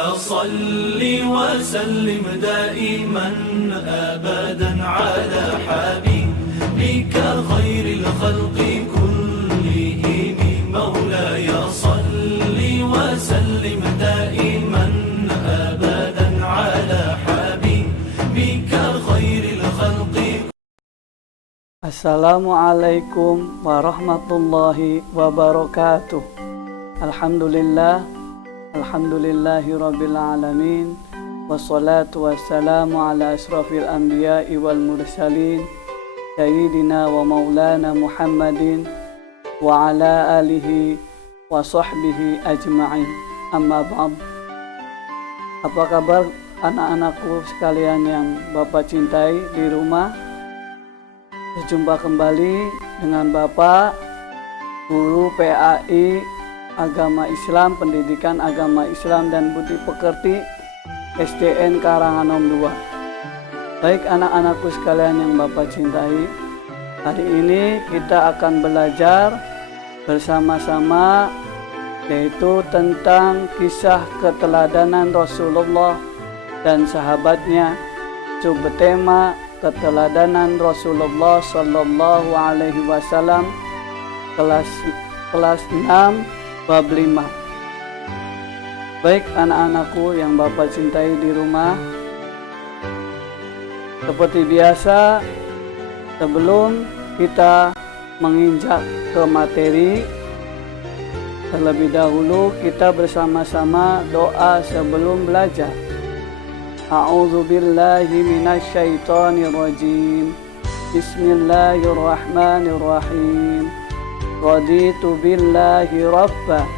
صل وسلم دائما أبدا على حبيبك خير الخلق كلهم مولاي صل وسلم دائما أبدا على حبيبك خير الخلق. Assalamualaikum warahmatullahi wabarakatuh. Alhamdulillahi rabbil alamin. Wassalatu wassalamu ala asrafil anbiya'i wal mursalin Sayyidina wa maulana Muhammadin wa ala alihi wa sahbihi ajma'in. Amma ba'd. Apa kabar anak-anakku sekalian yang Bapak cintai di rumah? Berjumpa kembali dengan Bapak, Guru PAI Agama Islam, Pendidikan Agama Islam dan Budi Pekerti SDN Karanganom 2. Baik anak-anakku sekalian yang Bapak cintai, hari ini kita akan belajar bersama-sama yaitu tentang kisah keteladanan Rasulullah dan sahabatnya, subtema keteladanan Rasulullah Sallallahu Alaihi Wasallam, kelas 6 bab 5. Baik anak-anakku yang Bapak cintai di rumah, seperti biasa sebelum kita menginjak ke materi, terlebih dahulu kita bersama-sama doa sebelum belajar. A'udzu billahi minasyaitonir rajim. Bismillahirrahmanirrahim. Raditu billahi rabba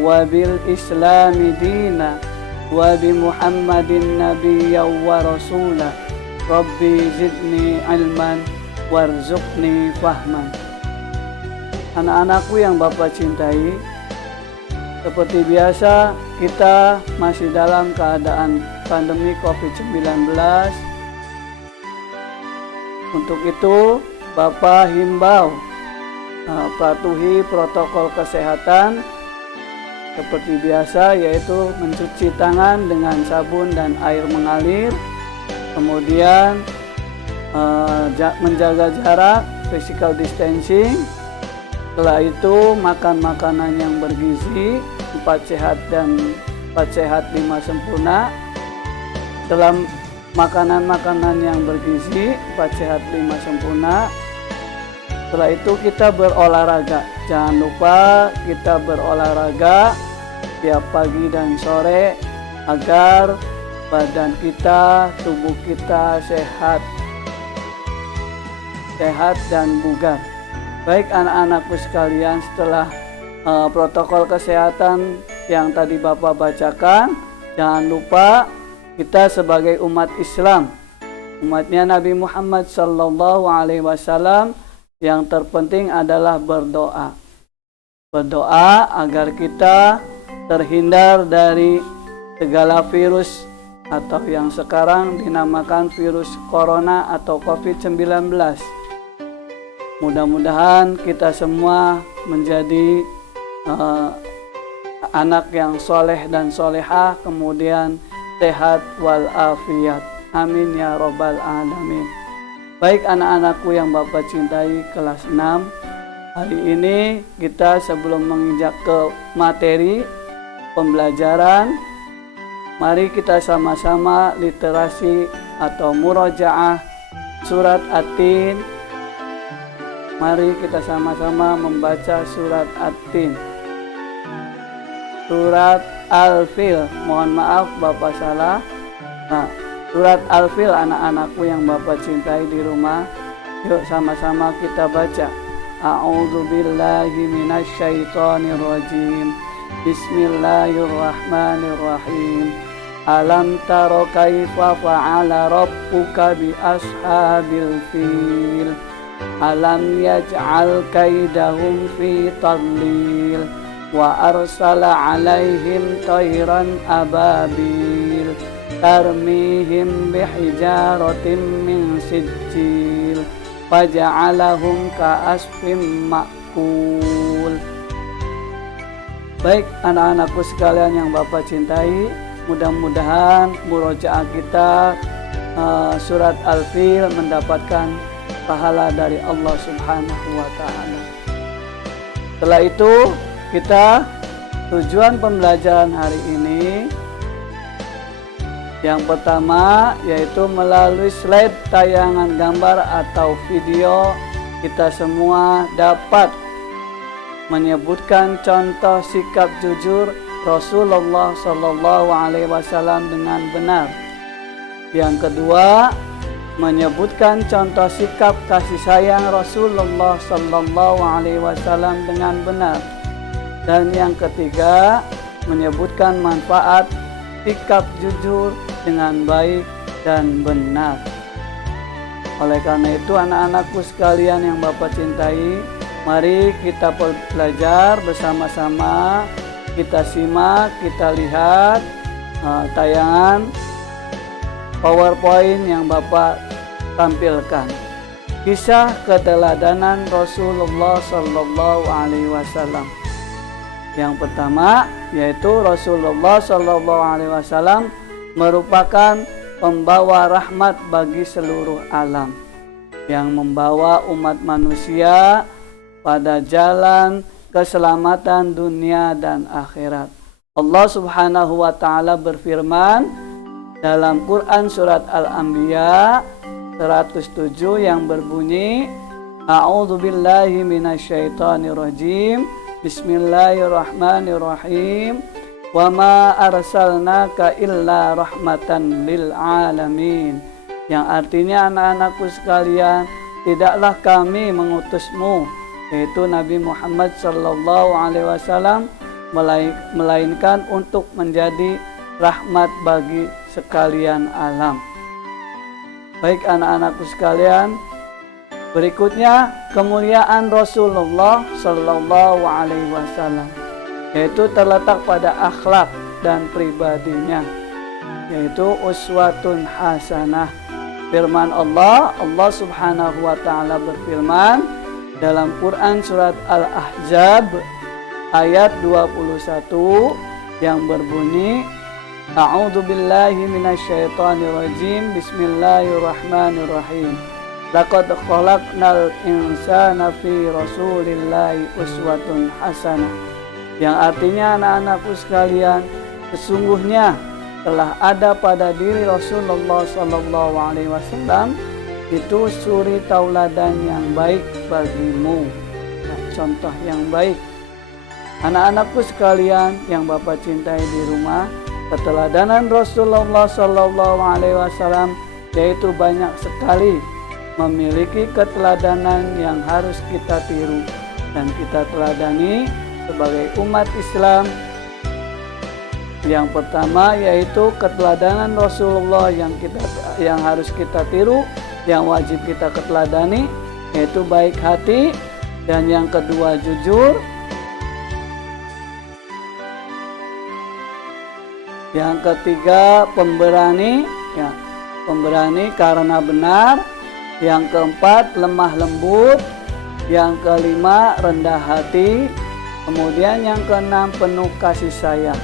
wa bil islami dina wa bi Muhammadin nabiyyan wa rasula. Rabbi zidni ilman warzuqni fahman. Anak-anakku yang Bapak cintai, seperti biasa kita masih dalam keadaan pandemi COVID-19. Untuk itu Bapak himbau patuhi protokol kesehatan seperti biasa, yaitu mencuci tangan dengan sabun dan air mengalir, kemudian menjaga jarak, physical distancing. Setelah itu makan makanan yang bergizi, 4 sehat 5 sempurna. Dalam makanan-makanan yang bergizi, 4 sehat 5 sempurna. Setelah itu kita berolahraga. Jangan lupa kita berolahraga tiap pagi dan sore agar badan kita, tubuh kita sehat dan bugar. Baik anak-anakku sekalian, setelah protokol kesehatan yang tadi Bapak bacakan, jangan lupa kita sebagai umat Islam, umatnya Nabi Muhammad Sallallahu Alaihi Wasallam, yang terpenting adalah berdoa. Berdoa agar kita terhindar dari segala virus atau yang sekarang dinamakan virus corona atau COVID-19. Mudah-mudahan kita semua menjadi anak yang soleh dan solehah, kemudian sehat walafiat. Amin ya robbal alamin. Baik anak-anakku yang Bapak cintai kelas 6, hari ini kita sebelum menginjak ke materi pembelajaran, mari kita sama-sama literasi atau murojaah surat At-Tin. Mari kita sama-sama membaca surat At-Tin. Surat Al-Fil, mohon maaf Bapak salah. Surat Al-Fil anak-anakku yang Bapak cintai di rumah. Yuk sama-sama kita baca. A'udzu billahi minasyaitonir rajim. Bismillahirrahmanirrahim. Alam taro kaifa fa'ala rabbuka bi ashabil fil. Alam yaj'al kaidahum fi tadlil. Wa arsala alaihim tayran ababil. Tarmihim bihijaratin min sijil. Faja'alahum ka'asfim ma'kul. Baik anak-anakku sekalian yang Bapak cintai, mudah-mudahan murojaah kita surat Al-Fil mendapatkan pahala dari Allah Subhanahu wa Ta'ala. Setelah itu kita tujuan pembelajaran hari ini yang pertama yaitu melalui slide tayangan gambar atau video kita semua dapat menyebutkan contoh sikap jujur Rasulullah Shallallahu Alaihi Wasallam dengan benar. Yang kedua, menyebutkan contoh sikap kasih sayang Rasulullah Shallallahu Alaihi Wasallam dengan benar. Dan yang ketiga, menyebutkan manfaat sikap jujur dengan baik dan benar. Oleh karena itu, anak-anakku sekalian yang Bapak cintai, mari kita belajar bersama-sama. Kita simak, kita lihat tayangan PowerPoint yang Bapak tampilkan. Kisah keteladanan Rasulullah Shallallahu Alaihi Wasallam. Yang pertama yaitu Rasulullah Shallallahu Alaihi Wasallam merupakan pembawa rahmat bagi seluruh alam, yang membawa umat manusia pada jalan keselamatan dunia dan akhirat. Allah Subhanahu wa Ta'ala berfirman dalam Quran surat Al-Anbiya 107 yang berbunyi, A'udzu billahi minasyaitonir rajim. Bismillahirrahmanirrahim. Wa ma arsalnaka illa rahmatan lil alamin. Yang artinya, anak-anakku sekalian, tidaklah kami mengutusmu, yaitu Nabi Muhammad Sallallahu Alaihi Wasallam, melainkan untuk menjadi rahmat bagi sekalian alam. Baik anak-anakku sekalian, berikutnya kemuliaan Rasulullah Sallallahu Alaihi Wasallam, yaitu terletak pada akhlak dan pribadinya, yaitu uswatun hasanah. Firman Allah Subhanahu wa Ta'ala berfirman dalam Quran surat Al-Ahzab ayat 21 yang berbunyi, A'udzu billahi minasyaitonir rajim. Bismillahirrahmanirrahim. Laqad khalaqnal insana fi rasulillahi uswatun hasanah. Yang artinya, anak-anakku sekalian, sesungguhnya telah ada pada diri Rasulullah Sallallahu Alaihi Wasallam itu suri tauladan yang baik bagimu. Contoh yang baik. Anak-anakku sekalian yang Bapak cintai di rumah, keteladanan Rasulullah Sallallahu Alaihi Wasallam yaitu banyak sekali, memiliki keteladanan yang harus kita tiru dan kita teladani sebagai umat Islam. Yang pertama yaitu keteladanan Rasulullah yang harus kita tiru, yang wajib kita keteladani, yaitu baik hati. Dan yang kedua jujur. Yang ketiga pemberani, pemberani karena benar. Yang keempat lemah lembut. Yang kelima rendah hati. Kemudian yang keenam penuh kasih sayang.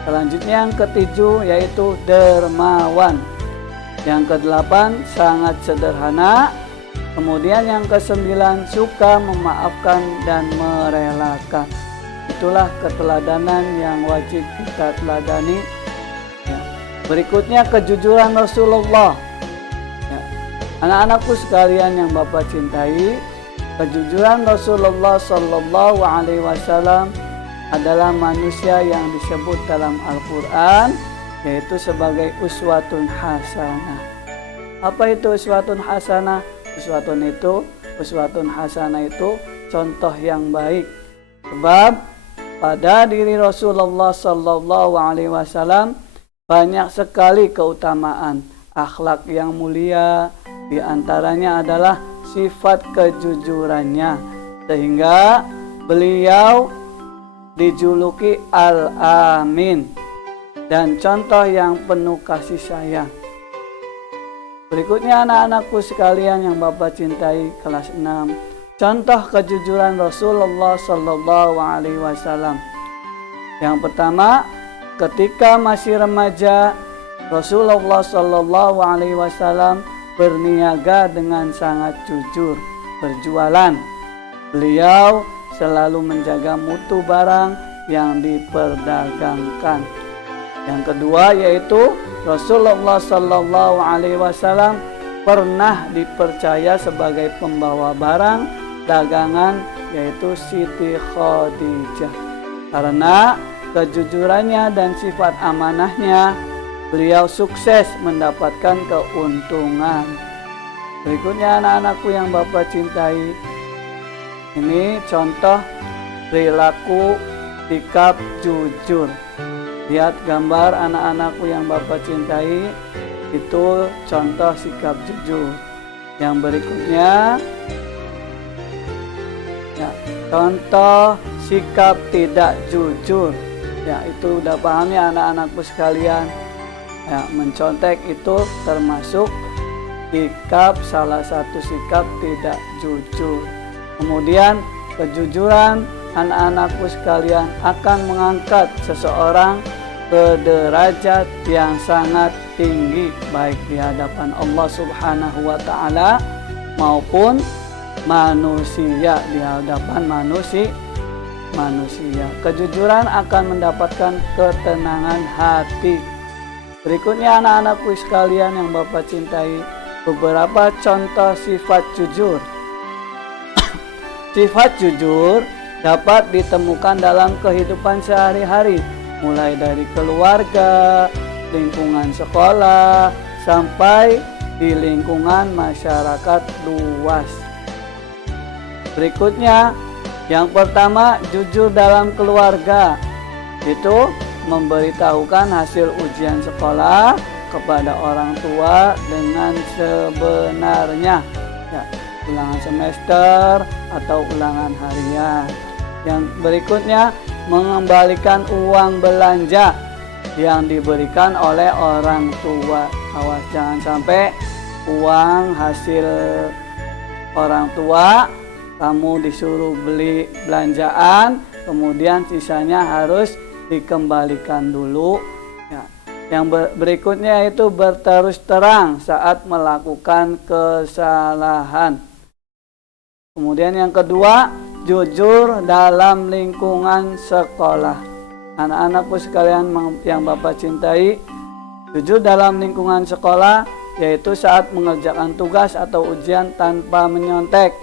Selanjutnya yang ketujuh yaitu dermawan. Yang kedelapan sangat sederhana. Kemudian yang kesembilan suka memaafkan dan merelakan. Itulah keteladanan yang wajib kita teladani. Berikutnya kejujuran Rasulullah. Anak-anakku sekalian yang Bapak cintai, kejujuran Rasulullah Sallallahu Alaihi Wasallam adalah manusia yang disebut dalam Al-Quran yaitu sebagai uswatun hasanah. Apa itu uswatun hasanah? Uswatun hasanah itu contoh yang baik. Sebab pada diri Rasulullah Sallallahu Alaihi Wasallam banyak sekali keutamaan, akhlak yang mulia. Di antaranya adalah sifat kejujurannya, sehingga beliau dijuluki Al-Amin dan contoh yang penuh kasih sayang. Berikutnya anak-anakku sekalian yang Bapak cintai, kelas 6. Contoh kejujuran Rasulullah Sallallahu Alaihi Wasallam. Yang pertama, ketika masih remaja, Rasulullah Shallallahu Alaihi Wasallam berniaga dengan sangat jujur berjualan. Beliau selalu menjaga mutu barang yang diperdagangkan. Yang kedua yaitu Rasulullah Shallallahu Alaihi Wasallam pernah dipercaya sebagai pembawa barang dagangan, yaitu Siti Khadijah. Karena kejujurannya dan sifat amanahnya, beliau sukses mendapatkan keuntungan. Berikutnya anak-anakku yang Bapak cintai, ini contoh perilaku sikap jujur. Lihat gambar anak-anakku yang Bapak cintai, itu contoh sikap jujur. Yang berikutnya, ya, contoh sikap tidak jujur. Ya, itu udah paham ya anak-anakku sekalian. Ya, mencontek itu termasuk salah satu sikap tidak jujur. Kemudian kejujuran anak-anakku sekalian akan mengangkat seseorang ke derajat yang sangat tinggi, baik di hadapan Allah Subhanahu wa Ta'ala maupun manusia, di hadapan manusia. Kejujuran akan mendapatkan ketenangan hati. Berikutnya anak-anakku sekalian yang Bapak cintai, beberapa contoh sifat jujur. Sifat jujur dapat ditemukan dalam kehidupan sehari-hari, mulai dari keluarga, lingkungan sekolah, sampai di lingkungan masyarakat luas. Berikutnya, yang pertama, jujur dalam keluarga. Itu memberitahukan hasil ujian sekolah kepada orang tua dengan sebenarnya, ya, ulangan semester atau ulangan harian. Yang berikutnya, mengembalikan uang belanja yang diberikan oleh orang tua. Awas jangan sampai uang hasil orang tua kamu disuruh beli belanjaan, kemudian sisanya harus dikembalikan dulu. Ya. Yang berikutnya itu berterus terang saat melakukan kesalahan. Kemudian yang kedua, jujur dalam lingkungan sekolah. Anak-anakku sekalian yang Bapak cintai, jujur dalam lingkungan sekolah yaitu saat mengerjakan tugas atau ujian tanpa menyontek.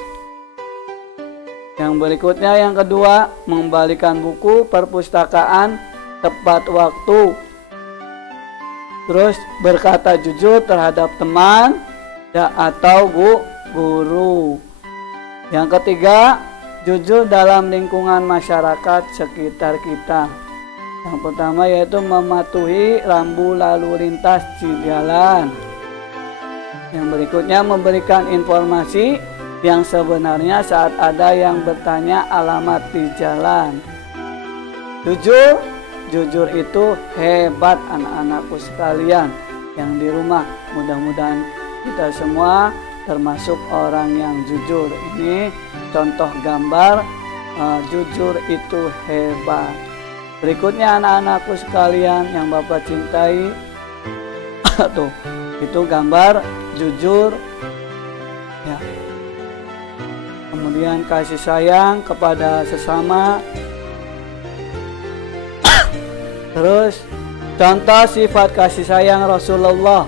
Yang berikutnya yang kedua, mengembalikan buku perpustakaan tepat waktu. Terus berkata jujur terhadap teman atau guru. Yang ketiga, jujur dalam lingkungan masyarakat sekitar kita. Yang pertama yaitu mematuhi rambu lalu lintas di jalan. Yang berikutnya memberikan informasi yang sebenarnya saat ada yang bertanya alamat di jalan. Jujur itu hebat anak-anakku sekalian yang di rumah. Mudah-mudahan kita semua termasuk orang yang jujur. Ini contoh gambar jujur itu hebat. Berikutnya anak-anakku sekalian yang Bapak cintai, tuh itu gambar jujur, ya. Kemudian kasih sayang kepada sesama. Terus contoh sifat kasih sayang Rasulullah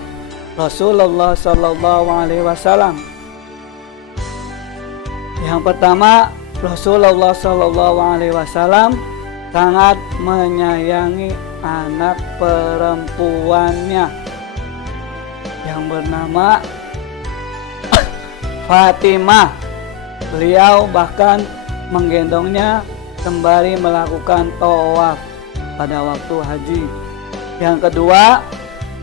Shallallahu Alaihi Wasallam. Yang pertama, Rasulullah Shallallahu Alaihi Wasallam sangat menyayangi anak perempuannya yang bernama Fatimah. Beliau bahkan menggendongnya sembari melakukan tawaf pada waktu haji. Yang kedua,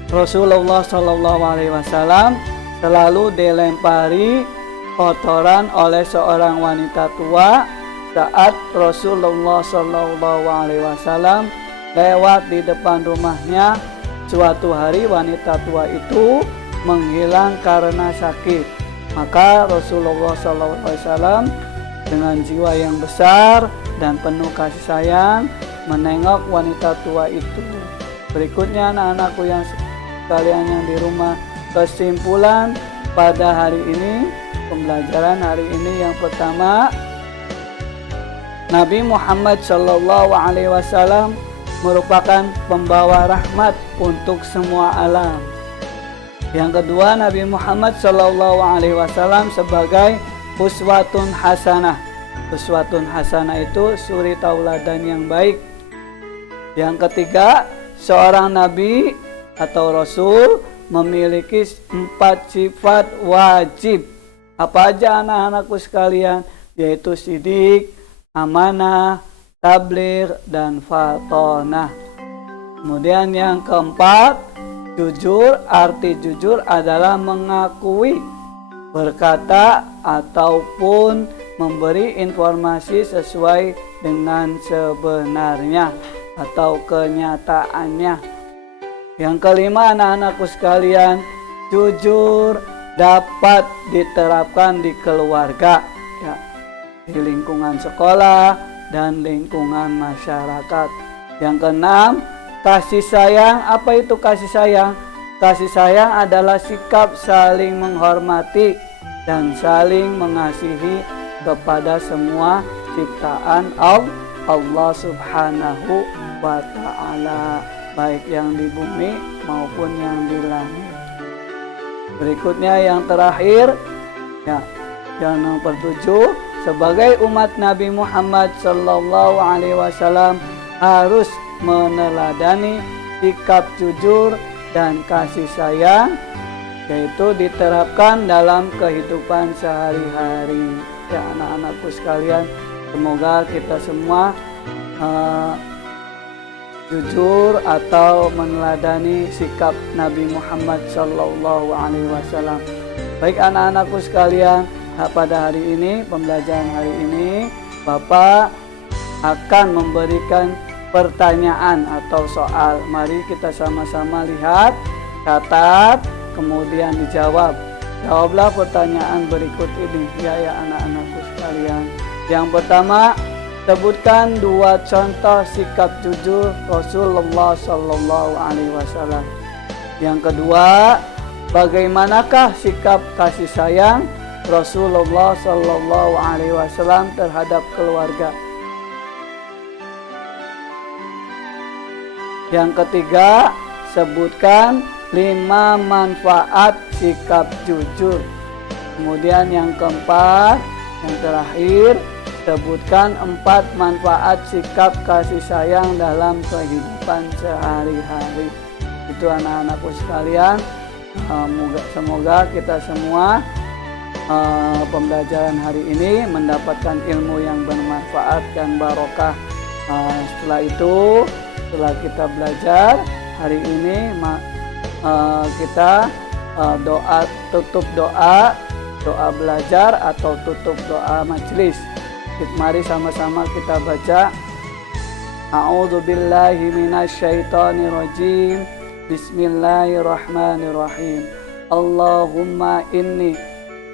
Rasulullah Shallallahu Alaihi Wasallam selalu dilempari kotoran oleh seorang wanita tua saat Rasulullah Shallallahu Alaihi Wasallam lewat di depan rumahnya. Suatu hari wanita tua itu menghilang karena sakit. Maka Rasulullah SAW dengan jiwa yang besar dan penuh kasih sayang menengok wanita tua itu. Berikutnya anak-anakku yang sekalian yang di rumah, kesimpulan pada hari ini, pembelajaran hari ini yang pertama, Nabi Muhammad SAW merupakan pembawa rahmat untuk semua alam. Yang kedua, Nabi Muhammad SAW sebagai uswatun hasanah. Uswatun hasanah itu suri tauladan yang baik. Yang ketiga, seorang nabi atau rasul memiliki 4 sifat wajib. Apa aja anak-anakku sekalian? Yaitu sidik, amanah, tabligh, dan fatonah. Kemudian yang keempat, jujur. Arti jujur adalah mengakui, berkata, ataupun memberi informasi sesuai dengan sebenarnya atau kenyataannya. Yang kelima, anak-anakku sekalian, jujur dapat diterapkan di keluarga, ya, di lingkungan sekolah dan lingkungan masyarakat. Yang keenam, kasih sayang. Apa itu kasih sayang? Kasih sayang adalah sikap saling menghormati dan saling mengasihi kepada semua ciptaan Allah Subhanahu wa ta'ala, baik yang di bumi maupun yang di langit. Berikutnya yang terakhir, ya, yang nomor 7, sebagai umat Nabi Muhammad SAW harus meneladani sikap jujur dan kasih sayang, yaitu diterapkan dalam kehidupan sehari-hari. Ya anak-anakku sekalian, semoga kita semua jujur atau meneladani sikap Nabi Muhammad SAW. Baik anak-anakku sekalian, pada hari ini, pembelajaran hari ini, Bapak akan memberikan pertanyaan atau soal. Mari kita sama-sama lihat, catat, kemudian dijawab. Jawablah pertanyaan berikut ini, ya anak-anakku sekalian. Yang pertama, sebutkan 2 contoh sikap jujur Rasulullah SAW. Yang kedua, bagaimanakah sikap kasih sayang Rasulullah SAW terhadap keluarga? Yang ketiga, sebutkan 5 manfaat sikap jujur. Kemudian yang keempat, yang terakhir, sebutkan 4 manfaat sikap kasih sayang dalam kehidupan sehari-hari. Itu anak-anakku sekalian, semoga kita semua pembelajaran hari ini mendapatkan ilmu yang bermanfaat dan barokah. Setelah itu, setelah kita belajar hari ini, kita tutup doa belajar atau tutup doa majelis. Mari sama-sama kita baca. A'udzubillahi minasyaitonirrajim. Bismillahirrahmanirrahim. Allahumma inni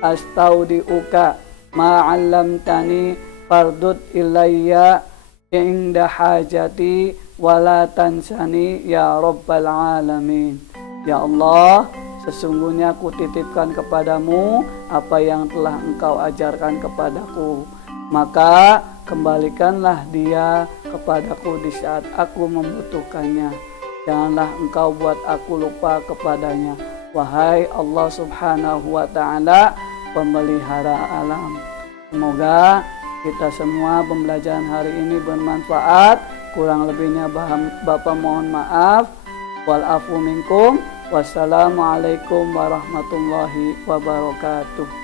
astaudiuka ma 'allamtani fardud ilayya inda hajati wala tansani ya rabbal alamin. Ya Allah, sesungguhnya aku titipkan kepadamu apa yang telah engkau ajarkan kepadaku, maka kembalikanlah dia kepadaku di saat aku membutuhkannya. Janganlah engkau buat aku lupa kepadanya, wahai Allah Subhanahu wa ta'ala, pemelihara alam. Semoga kita semua pembelajaran hari ini bermanfaat. Kurang lebihnya Bapak mohon maaf. Wal afu minkum. Wassalamualaikum warahmatullahi wabarakatuh.